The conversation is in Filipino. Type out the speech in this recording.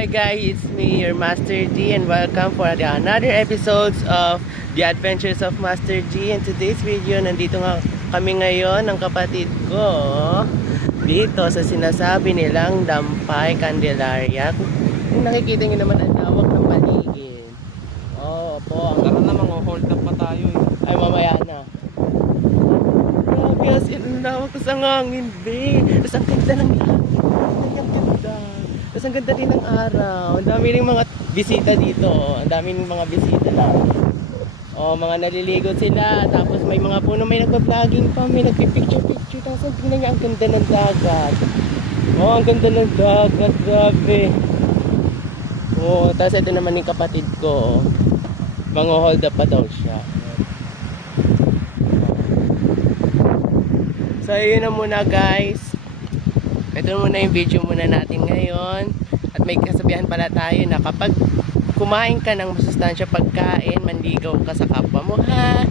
Hi guys, it's me, your Master G, and welcome for another episodes of The Adventures of Master G. In today's video, nandito nga kami ngayon ng kapatid ko dito sa sinasabi nilang Dampay, Candelaria. Kung nakikita nyo naman ang lawak ng paligid. Oo po, Tara na, mga hold up pa tayo eh. ay mamaya na. Grabe, as in, ang lawak sa ngangin, be. Tapos ang ganda ng langit. Ang ganda. Tapos ang ganda din ng araw. Ang dami rin mga bisita dito. Ang dami rin mga bisita lang. Oh, mga naliligo sila. Tapos may mga puno, may nagpa-vlogging pa, may nagpipicture-picture. Tapos tingnan niya, ang ganda ng dagat. Oh, ang ganda ng dagat. Grabe. Oh, tapos ito naman yung kapatid ko. Mga hold up pa daw siya. So, yun na muna guys. Ito muna yung video muna natin ngayon. At may kasabihan pala tayo na kapag kumain ka ng masustansya pagkain, manligaw ka sa kapwa mo, ha?